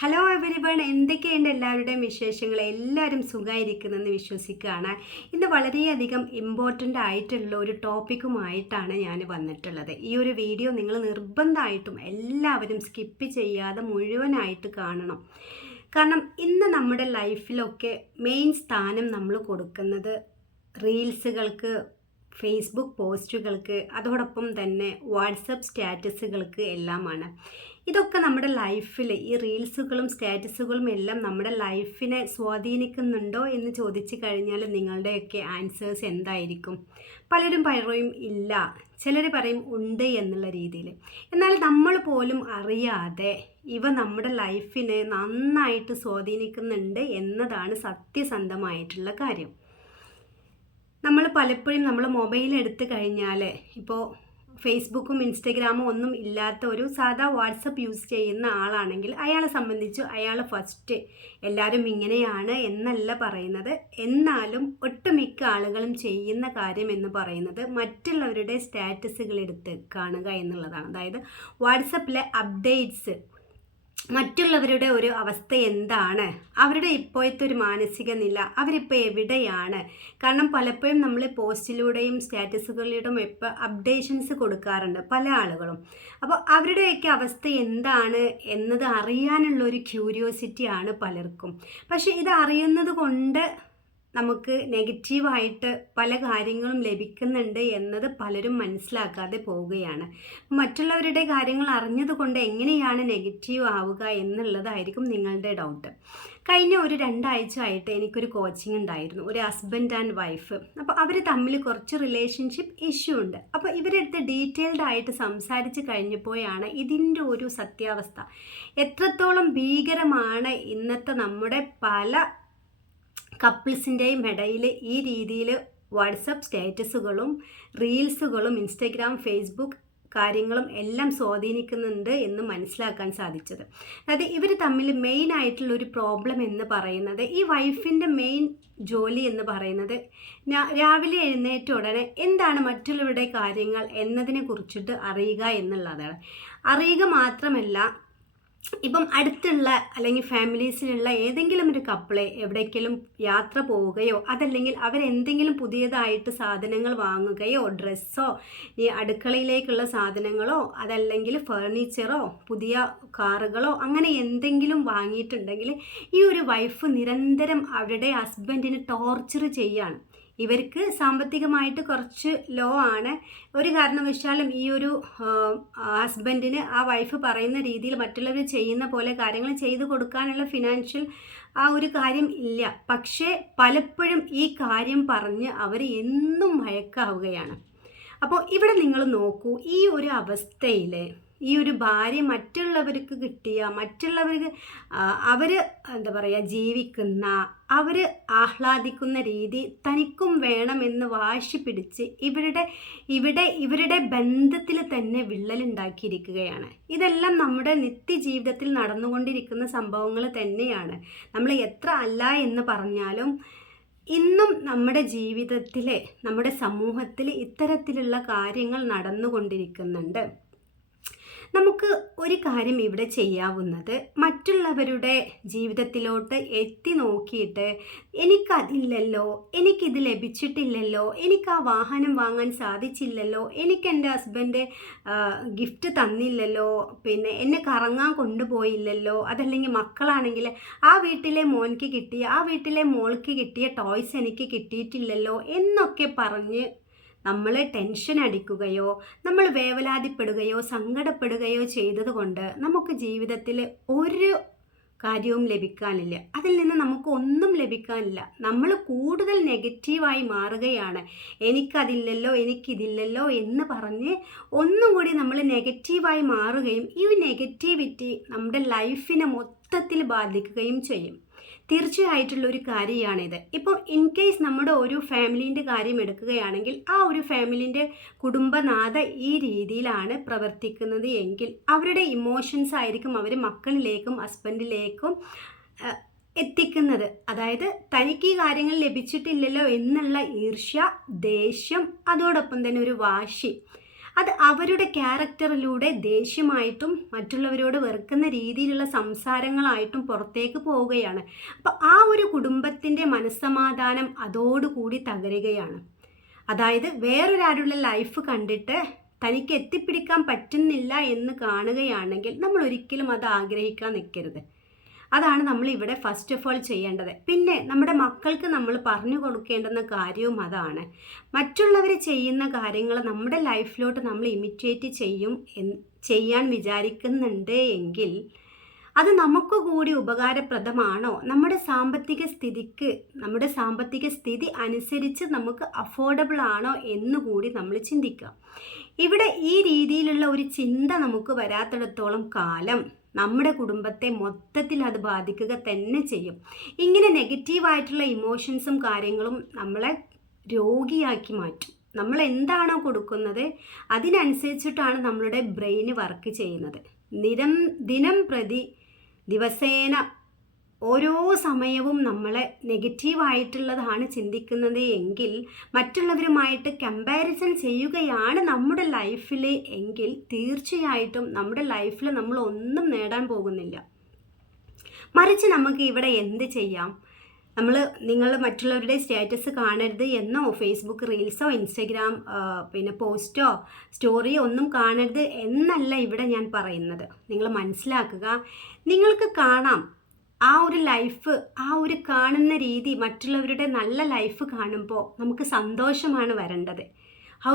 Hello everyone, എന്തൊക്കെയുണ്ട് എല്ലാവരുടെയും വിശേഷങ്ങൾ? എല്ലാവരും സുഖമായിരിക്കുന്നെന്ന് വിശ്വസിക്കുകയാണ്. ഇന്ന് വളരെയധികം ഇമ്പോർട്ടൻ്റ് ആയിട്ടുള്ള ഒരു ടോപ്പിക്കുമായിട്ടാണ് ഞാൻ വന്നിട്ടുള്ളത്. ഈ ഒരു വീഡിയോ നിങ്ങൾ നിർബന്ധമായിട്ടും എല്ലാവരും സ്കിപ്പ് ചെയ്യാതെ മുഴുവനായിട്ട് കാണണം. കാരണം ഇന്ന് നമ്മുടെ ലൈഫിലൊക്കെ മെയിൻ സ്ഥാനം നമ്മൾ കൊടുക്കുന്നത് റീൽസുകൾക്ക്, ഫേസ്ബുക്ക് പോസ്റ്റുകൾക്ക്, അതോടൊപ്പം തന്നെ വാട്സപ്പ് സ്റ്റാറ്റസുകൾക്ക് എല്ലാമാണ്. ഇതൊക്കെ നമ്മുടെ ലൈഫിൽ, ഈ റീൽസുകളും സ്റ്റാറ്റസുകളും എല്ലാം നമ്മുടെ ലൈഫിനെ സ്വാധീനിക്കുന്നുണ്ടോ എന്ന് ചോദിച്ചു കഴിഞ്ഞാൽ നിങ്ങളുടെയൊക്കെ ആൻസേഴ്സ് എന്തായിരിക്കും? പലരും പറയും ഇല്ല, ചിലർ പറയും ഉണ്ട് എന്നുള്ള രീതിയിൽ. എന്നാൽ നമ്മൾ പോലും അറിയാതെ ഇവ നമ്മുടെ ലൈഫിനെ നന്നായിട്ട് സ്വാധീനിക്കുന്നുണ്ട് എന്നതാണ് സത്യസന്ധമായിട്ടുള്ള കാര്യം. നമ്മൾ പലപ്പോഴും നമ്മൾ മൊബൈൽ എടുത്തു കഴിഞ്ഞാൽ, ഇപ്പോൾ ഫേസ്ബുക്കും ഇൻസ്റ്റഗ്രാമും ഒന്നും ഇല്ലാത്ത ഒരു സാധാ വാട്സപ്പ് യൂസ് ചെയ്യുന്ന ആളാണെങ്കിൽ അയാളെ സംബന്ധിച്ച് അയാൾ ഫസ്റ്റ് എല്ലാവരും ഇങ്ങനെയാണ് എന്നല്ല പറയുന്നത്. എന്നാലും ഒട്ടുമിക്ക ആളുകളും ചെയ്യുന്ന കാര്യം എന്ന് പറയുന്നത് മറ്റുള്ളവരുടെ സ്റ്റാറ്റസുകൾ എടുത്ത് കാണുക എന്നുള്ളതാണ്. അതായത് വാട്സപ്പിലെ അപ്ഡേറ്റ്സ്, മറ്റുള്ളവരുടെ ഒരു അവസ്ഥ എന്താണ്, അവരുടെ ഇപ്പോഴത്തെ ഒരു മാനസിക നില, അവരിപ്പോൾ എവിടെയാണ്. കാരണം പലപ്പോഴും നമ്മൾ പോസ്റ്റിലൂടെയും സ്റ്റാറ്റസുകളിലൂടെയും ഇപ്പോൾ അപ്ഡേഷൻസ് കൊടുക്കാറുണ്ട് പല ആളുകളും. അപ്പോൾ അവരുടെയൊക്കെ അവസ്ഥ എന്താണ് എന്നത് അറിയാനുള്ളൊരു ക്യൂരിയോസിറ്റിയാണ് പലർക്കും. പക്ഷേ ഇത് അറിയുന്നത് കൊണ്ട് നമുക്ക് നെഗറ്റീവായിട്ട് പല കാര്യങ്ങളും ലഭിക്കുന്നുണ്ട് എന്നത് പലരും മനസ്സിലാക്കാതെ പോവുകയാണ്. മറ്റുള്ളവരുടെ കാര്യങ്ങൾ അറിഞ്ഞതുകൊണ്ട് എങ്ങനെയാണ് നെഗറ്റീവ് ആവുക എന്നുള്ളതായിരിക്കും നിങ്ങളുടെ ഡൗട്ട്. കഴിഞ്ഞ ഒരു 2 ആഴ്ച ആയിട്ട് എനിക്കൊരു കോച്ചിങ് ഉണ്ടായിരുന്നു, ഒരു ഹസ്ബൻഡ് ആൻഡ് വൈഫ്. അപ്പോൾ അവർ തമ്മിൽ കുറച്ച് റിലേഷൻഷിപ്പ് ഇഷ്യൂ ഉണ്ട്. അപ്പോൾ ഇവരെടുത്ത് ഡീറ്റെയിൽഡ് ആയിട്ട് സംസാരിച്ച് കഴിഞ്ഞപ്പോഴാണ് ഇതിൻ്റെ ഒരു സത്യാവസ്ഥ എത്രത്തോളം ഭീകരമാണ് ഇന്നത്തെ നമ്മുടെ പല കപ്പിൾസിൻ്റെയും ഇടയിൽ ഈ രീതിയിൽ വാട്സപ്പ് സ്റ്റാറ്റസുകളും റീൽസുകളും ഇൻസ്റ്റഗ്രാം, ഫേസ്ബുക്ക് കാര്യങ്ങളും എല്ലാം സ്വാധീനിക്കുന്നുണ്ട് എന്ന് മനസ്സിലാക്കാൻ സാധിച്ചത്. അതായത് ഇവർ തമ്മിൽ മെയിൻ ആയിട്ടുള്ളൊരു പ്രോബ്ലം എന്ന് പറയുന്നത്, ഈ വൈഫിൻ്റെ മെയിൻ ജോലി എന്ന് പറയുന്നത് രാവിലെ എഴുന്നേറ്റ ഉടനെ എന്താണ് മറ്റുള്ളവരുടെ കാര്യങ്ങൾ എന്നതിനെ കുറിച്ചിട്ട് അറിയുക എന്നുള്ളതാണ്. അറിയുക മാത്രമല്ല, ഇപ്പം അടുത്തുള്ള അല്ലെങ്കിൽ ഫാമിലീസിലുള്ള ഏതെങ്കിലും ഒരു കപ്പിളെ എവിടേക്കെങ്കിലും യാത്ര പോവുകയോ അതല്ലെങ്കിൽ അവരെന്തെങ്കിലും പുതിയതായിട്ട് സാധനങ്ങൾ വാങ്ങുകയോ, ഡ്രസ്സോ, ഈ അടുക്കളയിലേക്കുള്ള സാധനങ്ങളോ അതല്ലെങ്കിൽ ഫർണിച്ചറോ പുതിയ കാറുകളോ അങ്ങനെ എന്തെങ്കിലും വാങ്ങിയിട്ടുണ്ടെങ്കിൽ ഈ ഒരു വൈഫ് നിരന്തരം അവരുടെ ഹസ്ബൻഡിനെ ടോർച്ചർ ചെയ്യാണ്. ഇവർക്ക് സാമ്പത്തികമായിട്ട് കുറച്ച് ലോ ആണ്. ഒരു കാരണവശാലും ഈ ഒരു ഹസ്ബൻഡിന് ആ വൈഫ് പറയുന്ന രീതിയിൽ മറ്റുള്ളവർ ചെയ്യുന്ന പോലെ കാര്യങ്ങൾ ചെയ്തു കൊടുക്കാനുള്ള ഫിനാൻഷ്യൽ ആ ഒരു കാര്യം ഇല്ല. പക്ഷേ പലപ്പോഴും ഈ കാര്യം പറഞ്ഞ് അവർ എന്നും വഴക്കാവുകയാണ്. അപ്പോൾ ഇവിടെ നിങ്ങൾ നോക്കൂ, ഈ ഒരു അവസ്ഥയിൽ ഈ ഒരു ഭാര്യ മറ്റുള്ളവർക്ക് കിട്ടിയ, മറ്റുള്ളവർക്ക് അവർ എന്താ പറയുക ജീവിക്കുന്ന, അവർ ആഹ്ലാദിക്കുന്ന രീതി തനിക്കും വേണമെന്ന് വാശി പിടിച്ച് ഇവരുടെ ബന്ധത്തിൽ തന്നെ വിള്ളലുണ്ടാക്കിയിരിക്കുകയാണ്. ഇതെല്ലാം നമ്മുടെ നിത്യജീവിതത്തിൽ നടന്നുകൊണ്ടിരിക്കുന്ന സംഭവങ്ങൾ തന്നെയാണ്. നമ്മൾ എത്ര അല്ല എന്ന് പറഞ്ഞാലും ഇന്നും നമ്മുടെ ജീവിതത്തിൽ, നമ്മുടെ സമൂഹത്തിൽ ഇത്തരത്തിലുള്ള കാര്യങ്ങൾ നടന്നുകൊണ്ടിരിക്കുന്നുണ്ട്. നമുക്ക് ഒരു കാര്യം ഇവിടെ ചെയ്യാവുന്നത്, മറ്റുള്ളവരുടെ ജീവിതത്തിലോട്ട് എത്തി നോക്കിയിട്ട് എനിക്കതില്ലല്ലോ, എനിക്കിത് ലഭിച്ചിട്ടില്ലല്ലോ, എനിക്ക് ആ വാഹനം വാങ്ങാൻ സാധിച്ചില്ലല്ലോ, എനിക്ക് എൻ്റെ ഹസ്ബൻഡ് ഗിഫ്റ്റ് തന്നില്ലല്ലോ, പിന്നെ എന്നെ കറങ്ങാൻ കൊണ്ടുപോയില്ലല്ലോ, അതല്ലെങ്കിൽ മക്കളാണെങ്കിൽ ആ വീട്ടിലെ മോൻക്ക് കിട്ടിയ, ആ വീട്ടിലെ മോൾക്ക് കിട്ടിയ ടോയ്സ് എനിക്ക് കിട്ടിയിട്ടില്ലല്ലോ എന്നൊക്കെ പറഞ്ഞ് നമ്മൾ ടെൻഷൻ അടിക്കുകയോ നമ്മൾ വേവലാതിപ്പെടുകയോ സങ്കടപ്പെടുകയോ ചെയ്തതുകൊണ്ട് നമുക്ക് ജീവിതത്തിൽ ഒരു കാര്യവും ലഭിക്കാനില്ല. അതിൽ നിന്ന് നമുക്ക് ഒന്നും ലഭിക്കാനില്ല. നമ്മൾ കൂടുതൽ നെഗറ്റീവായി മാറുകയാണ്. എനിക്കതില്ലല്ലോ, എനിക്കിതില്ലല്ലോ എന്ന് പറഞ്ഞ് ഒന്നുകൂടി നമ്മൾ നെഗറ്റീവായി മാറുകയും ഈ നെഗറ്റിവിറ്റി നമ്മുടെ ലൈഫിനെ മൊത്തത്തിൽ ബാധിക്കുകയും ചെയ്യും. തീർച്ചയായിട്ടുള്ളൊരു കാര്യമാണിത്. ഇപ്പോൾ ഇൻ കേസ് നമ്മുടെ ഒരു ഫാമിലീൻ്റെ കാര്യം എടുക്കുകയാണെങ്കിൽ ആ ഒരു ഫാമിലിൻ്റെ കുടുംബനാഥ ഈ രീതിയിലാണ് പ്രവർത്തിക്കുന്നത് എങ്കിൽ അവരുടെ ഇമോഷൻസ് ആയിരിക്കും അവർ മക്കളിലേക്കും ഹസ്ബൻഡിലേക്കും എത്തിക്കുന്നത്. അതായത് തനിക്ക് ഈ കാര്യങ്ങൾ ലഭിച്ചിട്ടില്ലല്ലോ എന്നുള്ള ഈർഷ്യ, ദേഷ്യം, അതോടൊപ്പം തന്നെ ഒരു വാശി. അത് അവരുടെ ക്യാരക്ടറിലൂടെ ദേഷ്യമായിട്ടും മറ്റുള്ളവരോട് വെറുക്കുന്ന രീതിയിലുള്ള സംസാരങ്ങളായിട്ടും പുറത്തേക്ക് പോവുകയാണ്. അപ്പോൾ ആ ഒരു കുടുംബത്തിൻ്റെ മനസ്സമാധാനം അതോടുകൂടി തകരുകയാണ്. അതായത് വേറൊരാളുടെ ലൈഫ് കണ്ടിട്ട് തനിക്ക് എത്തിപ്പിടിക്കാൻ പറ്റുന്നില്ല എന്ന് കാണുകയാണെങ്കിൽ നമ്മൾ ഒരിക്കലും അത് ആഗ്രഹിക്കാൻ നിൽക്കരുത്. അതാണ് നമ്മൾ ഇവിടെ ഫസ്റ്റ് ഓഫ് ഓൾ ചെയ്യേണ്ടത്. പിന്നെ നമ്മുടെ മക്കൾക്ക് നമ്മൾ പറഞ്ഞു കൊടുക്കേണ്ടുന്ന കാര്യവും അതാണ്. മറ്റുള്ളവർ ചെയ്യുന്ന കാര്യങ്ങൾ നമ്മുടെ ലൈഫിലോട്ട് നമ്മൾ ഇമിറ്റേറ്റ് ചെയ്യാൻ വിചാരിക്കുന്നുണ്ട് എങ്കിൽ അത് നമുക്ക് കൂടി ഉപകാരപ്രദമാണോ, നമ്മുടെ സാമ്പത്തിക സ്ഥിതി അനുസരിച്ച് നമുക്ക് അഫോർഡബിൾ ആണോ എന്നുകൂടി നമ്മൾ ചിന്തിക്കുക. ഇവിടെ ഈ രീതിയിലുള്ള ഒരു ചിന്ത നമുക്ക് വരാത്തിടത്തോളം കാലം നമ്മുടെ കുടുംബത്തെ മൊത്തത്തിൽ അത് ബാധിക്കുക തന്നെ ചെയ്യും. ഇങ്ങനെ നെഗറ്റീവായിട്ടുള്ള ഇമോഷൻസും കാര്യങ്ങളും നമ്മളെ രോഗിയാക്കി മാറ്റും. നമ്മൾ എന്താണോ കൊടുക്കുന്നത് അതിനനുസരിച്ചിട്ടാണ് നമ്മളുടെ ബ്രെയിന് വർക്ക് ചെയ്യുന്നത്. ദിനം പ്രതി ദിവസേന ഓരോ സമയവും നമ്മളെ നെഗറ്റീവായിട്ടുള്ളതാണ് ചിന്തിക്കുന്നത് എങ്കിൽ, മറ്റുള്ളവരുമായിട്ട് കമ്പാരിസൺ ചെയ്യുകയാണ് നമ്മുടെ ലൈഫിൽ എങ്കിൽ, തീർച്ചയായിട്ടും നമ്മുടെ ലൈഫിൽ നമ്മൾ ഒന്നും നേടാൻ പോകുന്നില്ല. മറിച്ച് നമുക്ക് ഇവിടെ എന്ത് ചെയ്യാം? നിങ്ങൾ മറ്റുള്ളവരുടെ സ്റ്റാറ്റസ് കാണരുത് എന്നോ ഫേസ്ബുക്ക് റീൽസോ ഇൻസ്റ്റഗ്രാം പോസ്റ്റോ സ്റ്റോറിയോ ഒന്നും കാണരുത് എന്നല്ല ഇവിടെ ഞാൻ പറയുന്നത്. നിങ്ങൾ മനസ്സിലാക്കുക, നിങ്ങൾക്ക് കാണാം ആ ഒരു ലൈഫ്, ആ ഒരു കാണുന്ന രീതി, മറ്റുള്ളവരുടെ നല്ല ലൈഫ് കാണുമ്പോൾ നമുക്ക് സന്തോഷമാണ് വരേണ്ടത്.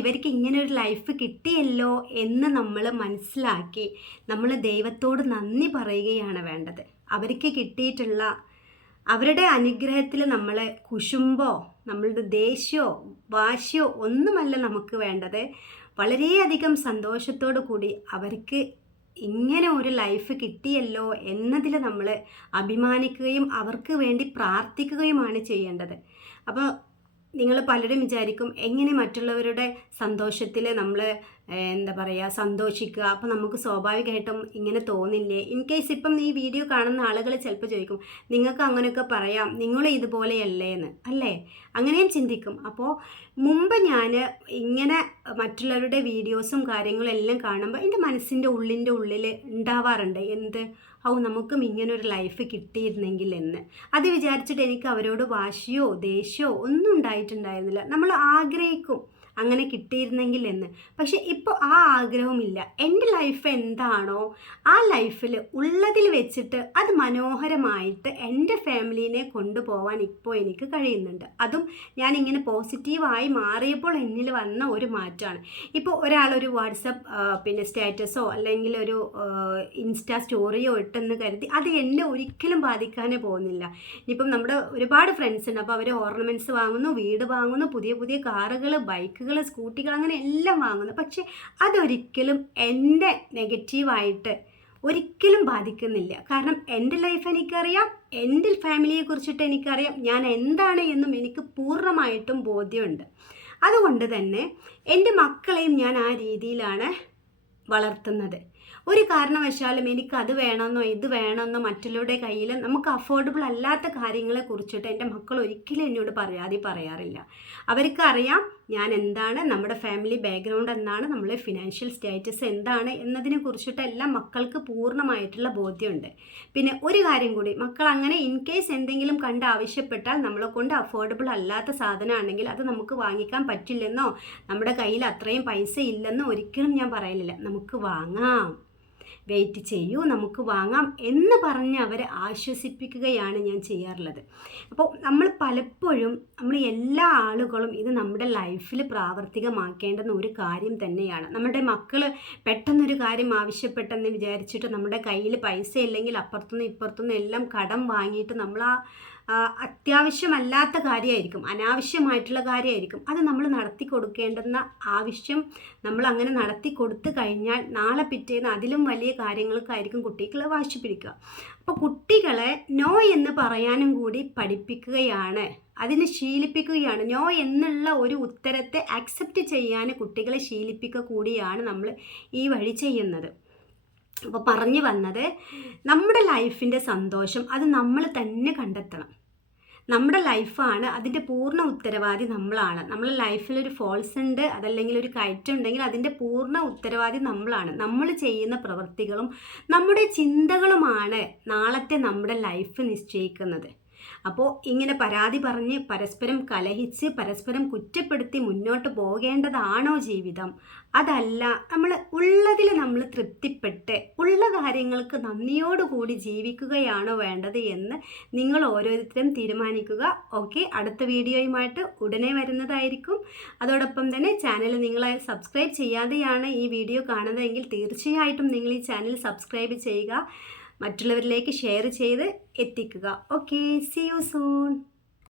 ഇവർക്ക് ഇങ്ങനെ ഒരു ലൈഫ് കിട്ടിയല്ലോ എന്ന് നമ്മൾ മനസ്സിലാക്കി നമ്മൾ ദൈവത്തോട് നന്ദി പറയുകയാണ് വേണ്ടത്. അവർക്ക് കിട്ടിയിട്ടുള്ള അവരുടെ അനുഗ്രഹത്തിൽ നമ്മളെ കുശുമ്പോ നമ്മളുടെ ദേഷ്യമോ വാശിയോ ഒന്നുമല്ല നമുക്ക് വേണ്ടത്. വളരെയധികം സന്തോഷത്തോടു കൂടി അവർക്ക് ഇങ്ങനെ ഒരു ലൈഫ് കിട്ടിയല്ലോ എന്നതിൽ നമ്മൾ അഭിമാനിക്കുകയും അവർക്ക് വേണ്ടി പ്രാർത്ഥിക്കുകയുമാണ് ചെയ്യേണ്ടത്. അപ്പോൾ നിങ്ങൾ പലരും വിചാരിക്കും, എങ്ങനെ മറ്റുള്ളവരുടെ സന്തോഷത്തിൽ നമ്മൾ സന്തോഷിക്കുക, അപ്പോൾ നമുക്ക് സ്വാഭാവികമായിട്ടും ഇങ്ങനെ തോന്നില്ലേ? ഇൻ കേസ് ഇപ്പം ഈ വീഡിയോ കാണുന്ന ആളുകൾ ചിലപ്പോൾ ചോദിക്കും, നിങ്ങൾക്ക് അങ്ങനെയൊക്കെ പറയാം, നിങ്ങൾ ഇതുപോലെയല്ലേ എന്ന്, അല്ലേ? അങ്ങനെയും ചിന്തിക്കും. അപ്പോൾ മുമ്പ് ഞാൻ ഇങ്ങനെ മറ്റുള്ളവരുടെ വീഡിയോസും കാര്യങ്ങളും എല്ലാം കാണുമ്പോൾ എൻ്റെ മനസ്സിൻ്റെ ഉള്ളിൽ ഉണ്ടാവാറുണ്ട്, എന്ത് നമുക്കും ഇങ്ങനൊരു ലൈഫ് കിട്ടിയിരുന്നെങ്കിൽ എന്ന്. അത് വിചാരിച്ചിട്ട് എനിക്ക് അവരോട് വാശിയോ ദേഷ്യമോ ഒന്നും ഉണ്ടായിട്ടുണ്ടായിരുന്നില്ല. നമ്മൾ ആഗ്രഹിക്കും അങ്ങനെ കിട്ടിയിരുന്നെങ്കിൽ എന്ന്. പക്ഷെ ഇപ്പോൾ ആ ആഗ്രഹമില്ല. എൻ്റെ ലൈഫ് എന്താണോ ആ ലൈഫിൽ ഉള്ളതിൽ വെച്ചിട്ട് അത് മനോഹരമായിട്ട് എൻ്റെ ഫാമിലീനെ കൊണ്ടുപോകാൻ ഇപ്പോൾ എനിക്ക് കഴിയുന്നുണ്ട്. അതും ഞാനിങ്ങനെ പോസിറ്റീവായി മാറിയപ്പോൾ എന്നിൽ വന്ന ഒരു മാറ്റമാണ്. ഇപ്പോൾ ഒരാളൊരു വാട്സപ്പ് സ്റ്റാറ്റസോ അല്ലെങ്കിൽ ഒരു ഇൻസ്റ്റാ സ്റ്റോറിയോ ഇട്ടെന്ന് കരുതി അത് എന്നെ ഒരിക്കലും ബാധിക്കാനേ പോകുന്നില്ല. ഇനിയിപ്പം നമ്മുടെ ഒരുപാട് ഫ്രണ്ട്സ് ഉണ്ട്, അപ്പോൾ അവർ ഓർണമെൻറ്റ്സ് വാങ്ങുന്നു, വീട് വാങ്ങുന്നു, പുതിയ കാറുകൾ, ബൈക്കുകൾ, സ്കൂട്ടികൾ, അങ്ങനെ എല്ലാം വാങ്ങുന്നു. പക്ഷെ അതൊരിക്കലും എൻ്റെ നെഗറ്റീവായിട്ട് ഒരിക്കലും ബാധിക്കുന്നില്ല. കാരണം എൻ്റെ ലൈഫ് എനിക്കറിയാം, എൻ്റെ ഫാമിലിയെ കുറിച്ചിട്ട് എനിക്കറിയാം, ഞാൻ എന്താണ് എന്നും എനിക്ക് പൂർണ്ണമായിട്ടും ബോധ്യമുണ്ട്. അതുകൊണ്ട് തന്നെ എൻ്റെ മക്കളെയും ഞാൻ ആ രീതിയിലാണ് വളർത്തുന്നത്. ഒരു കാരണവശാലും എനിക്ക് അത് വേണമെന്നോ ഇത് വേണമെന്നോ മറ്റുള്ളവരുടെ കയ്യിൽ നമുക്ക് അഫോർഡബിൾ അല്ലാത്ത കാര്യങ്ങളെ കുറിച്ചിട്ട് എൻ്റെ മക്കൾ ഒരിക്കലും എന്നോട് പറയാറില്ല. അവർക്ക് അറിയാം ഞാൻ എന്താണ്, നമ്മുടെ ഫാമിലി ബാക്ക്ഗ്രൗണ്ട് എന്താണ്, നമ്മളെ ഫിനാൻഷ്യൽ സ്റ്റാറ്റസ് എന്താണ് എന്നതിനെ കുറിച്ചിട്ടെല്ലാം മക്കൾക്ക് പൂർണ്ണമായിട്ടുള്ള ബോധ്യമുണ്ട്. പിന്നെ ഒരു കാര്യം കൂടി, മക്കൾ അങ്ങനെ ഇൻ കേസ് എന്തെങ്കിലും കണ്ട് ആവശ്യപ്പെട്ടാൽ നമ്മളെ കൊണ്ട് അഫോർഡബിൾ അല്ലാത്ത സാധനമാണെങ്കിൽ അത് നമുക്ക് വാങ്ങിക്കാൻ പറ്റില്ലെന്നോ നമ്മുടെ കയ്യിൽ അത്രയും പൈസ ഇല്ലെന്നോ ഒരിക്കലും ഞാൻ പറയലില്ല. നമുക്ക് വാങ്ങാം, വെയിറ്റ് ചെയ്യൂ, നമുക്ക് വാങ്ങാം എന്ന് പറഞ്ഞ് അവരെ ആശ്വസിപ്പിക്കുകയാണ് ഞാൻ ചെയ്യാറുള്ളത്. അപ്പോൾ നമ്മൾ പലപ്പോഴും എല്ലാ ആളുകളും ഇത് നമ്മുടെ ലൈഫിൽ പ്രാവർത്തികമാക്കേണ്ടുന്ന ഒരു കാര്യം തന്നെയാണ്. നമ്മുടെ മക്കൾ പെട്ടെന്നൊരു കാര്യം ആവശ്യപ്പെട്ടെന്ന് വിചാരിച്ചിട്ട് നമ്മുടെ കയ്യിൽ പൈസ ഇല്ലെങ്കിൽ അപ്പുറത്തുനിന്ന് ഇപ്പുറത്തുനിന്ന് എല്ലാം കടം വാങ്ങിയിട്ട് നമ്മൾ അത്യാവശ്യമല്ലാത്ത കാര്യമായിരിക്കും, അനാവശ്യമായിട്ടുള്ള കാര്യമായിരിക്കും, അത് നമ്മൾ നടത്തി കൊടുക്കേണ്ടുന്ന ആവശ്യം നമ്മൾ അങ്ങനെ നടത്തി കൊടുത്തു കഴിഞ്ഞാൽ നാളെ പിറ്റേന്ന് അതിലും വലിയ കാര്യങ്ങൾക്കായിരിക്കും കുട്ടികളെ വാശി പിടിക്കുക. അപ്പോൾ കുട്ടികളെ നോ എന്ന് പറയാനും കൂടി പഠിപ്പിക്കുകയാണ്, അതിനെ ശീലിപ്പിക്കുകയാണ്. നോ എന്നുള്ള ഒരു ഉത്തരത്തെ അക്സെപ്റ്റ് ചെയ്യാൻ കുട്ടികളെ ശീലിപ്പിക്കുക കൂടിയാണ് നമ്മൾ ഈ വഴി ചെയ്യുന്നത്. അപ്പോൾ പറഞ്ഞു വന്നത്, നമ്മുടെ ലൈഫിൻ്റെ സന്തോഷം അത് നമ്മൾ തന്നെ കണ്ടെത്തണം. നമ്മുടെ ലൈഫാണ്, അതിൻ്റെ പൂർണ്ണ ഉത്തരവാദി നമ്മളാണ്. നമ്മളെ ലൈഫിലൊരു ഫോൾസ് ഉണ്ട്, അതല്ലെങ്കിൽ ഒരു കയറ്റം ഉണ്ടെങ്കിൽ അതിൻ്റെ പൂർണ്ണ ഉത്തരവാദി നമ്മളാണ്. നമ്മൾ ചെയ്യുന്ന പ്രവൃത്തികളും നമ്മുടെ ചിന്തകളുമാണ് നാളത്തെ നമ്മുടെ ലൈഫ് നിശ്ചയിക്കുന്നത്. അപ്പോൾ ഇങ്ങനെ പരാതി പറഞ്ഞ് പരസ്പരം കലഹിച്ച് പരസ്പരം കുറ്റപ്പെടുത്തി മുന്നോട്ട് പോകേണ്ടതാണോ ജീവിതം? അതല്ല, നമ്മൾ ഉള്ളതിൽ നമ്മൾ തൃപ്തിപ്പെട്ട് ഉള്ള കാര്യങ്ങൾക്ക് നന്ദിയോടുകൂടി ജീവിക്കുകയാണോ വേണ്ടത് എന്ന് നിങ്ങൾ ഓരോരുത്തരും തീരുമാനിക്കുക. ഓക്കെ, അടുത്ത വീഡിയോയുമായിട്ട് ഉടനെ വരുന്നതായിരിക്കും. അതോടൊപ്പം തന്നെ ചാനൽ നിങ്ങൾ സബ്സ്ക്രൈബ് ചെയ്യാതെയാണ് ഈ വീഡിയോ കാണുന്നതെങ്കിൽ തീർച്ചയായിട്ടും നിങ്ങൾ ഈ ചാനൽ സബ്സ്ക്രൈബ് ചെയ്യുക, മറ്റുള്ളവരിലേക്ക് ഷെയർ ചെയ്ത് എത്തിക്കുക. Okay, see you soon.